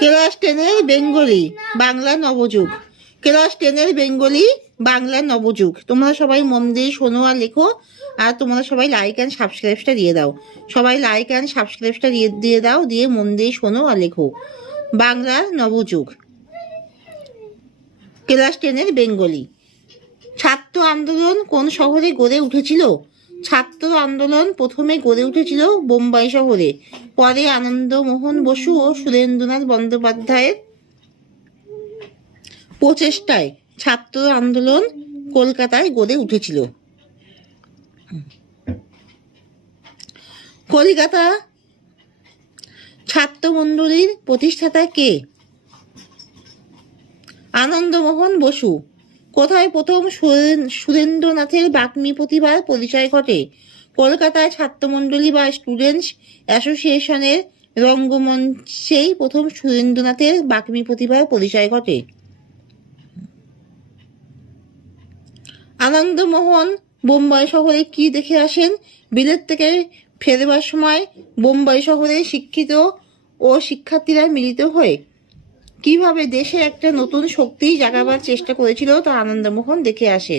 Class 10-এর Bengali Bangla নবযুগ। Class 10-এর Bengali Bangla নবযুগ। তোমরা সবাই মন দিয়ে শোনো আর লেখো, আর তোমরা সবাই লাইক অ্যান্ড সাবস্ক্রাইবটা দিয়ে দাও। সবাই লাইক অ্যান্ড সাবস্ক্রাইবটা দিয়ে দাও, দিয়ে মন দিয়ে শোনো আর লেখো। বাংলা নবযুগ, ক্লাস 10-এর বেঙ্গলি। ছাত্র আন্দোলন কোন শহরে গড়ে উঠেছিল? ছাত্র আন্দোলন প্রথমে গড়ে উঠেছিল বোম্বাই শহরে, পরে আনন্দমোহন বসু ও সুরেন্দ্রনাথ বন্দ্যোপাধ্যায়ের প্রচেষ্টায় ছাত্র আন্দোলন কলকাতায় গড়ে উঠেছিল। কলিকাতা ছাত্রমণ্ডলীর প্রতিষ্ঠাতা কে? আনন্দমোহন বসু। কোথায় প্রথম সুরেন্দ্রনাথের বাগ্মী প্রতিভার পরিচয় ঘটে? কলকাতায় ছাত্রমণ্ডলী বা স্টুডেন্টস অ্যাসোসিয়েশনের রঙ্গমঞ্চেই প্রথম সুরেন্দ্রনাথের বাগ্মী প্রতিভার পরিচয় ঘটে। আনন্দমোহন বোম্বাই শহরে কি দেখে আসেন? বিলেত থেকে ফেরবার সময় বোম্বাই শহরে শিক্ষিত ও শিক্ষার্থীরা মিলিত হয়ে কিভাবে দেশে একটা নতুন শক্তি জাগাবার চেষ্টা করেছিল তা আনন্দমোহন দেখে আসে।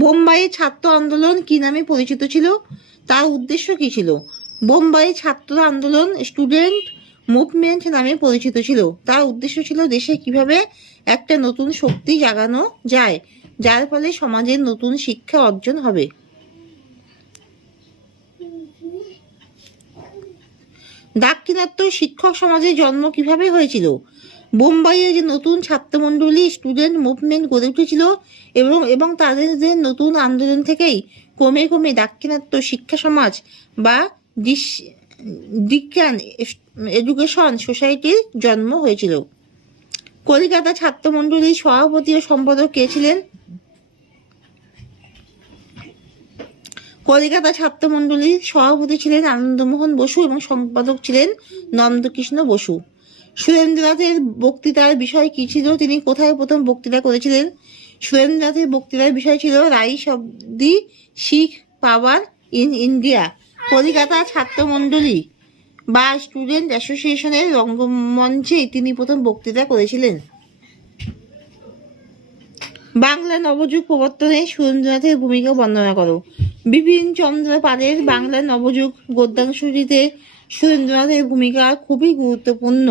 বোম্বাইয়ে ছাত্র আন্দোলন কি নামে পরিচিত ছিল? তার উদ্দেশ্য কি ছিল? বোম্বাই ছাত্র আন্দোলন স্টুডেন্ট মুভমেন্ট নামে পরিচিত ছিল। তার উদ্দেশ্য ছিল দেশে কিভাবে একটা নতুন শক্তি জাগানো যায়, যার ফলে সমাজের নতুন শিক্ষা অর্জন হবে। দাক্ষিণাত্য শিক্ষক সমাজের জন্ম কিভাবে হয়েছিল? বোম্বাইয়ে যে নতুন ছাত্রমণ্ডলী স্টুডেন্ট মুভমেন্ট গড়ে উঠেছিল এবং তাদের যে নতুন আন্দোলন থেকেই ক্রমে ক্রমে দাক্ষিণাত্য শিক্ষা সমাজ বা ডিক্যান এডুকেশন সোসাইটির জন্ম হয়েছিল। কলিকাতা ছাত্রমণ্ডলীর সভাপতি ও সম্পাদক কে ছিলেন? কলিকাতা ছাত্রমণ্ডলীর সভাপতি ছিলেন আনন্দমোহন বসু এবং সম্পাদক ছিলেন নন্দকৃষ্ণ বসু। সুরেন্দ্রনাথের বক্তৃতার বিষয় কি ছিল? তিনি কোথায় প্রথম বক্তৃতা করেছিলেন? সুরেন্দ্রনাথের বক্তৃতার বিষয় ছিল rise of the Sikh power in India. Calcutta ছাত্রমণ্ডলী বা স্টুডেন্ট অ্যাসোসিয়েশনের রঙ্গমঞ্চে তিনি প্রথম বক্তৃতা করেছিলেন। বাংলা নবযুগ প্রবর্তনে সুরেন্দ্রনাথের ভূমিকা বর্ণনা করো। বিপিন চন্দ্র পালের বাংলা নবযুগ গদ্যাংশটিতে সুরেন্দ্রনাথের ভূমিকা খুবই গুরুত্বপূর্ণ।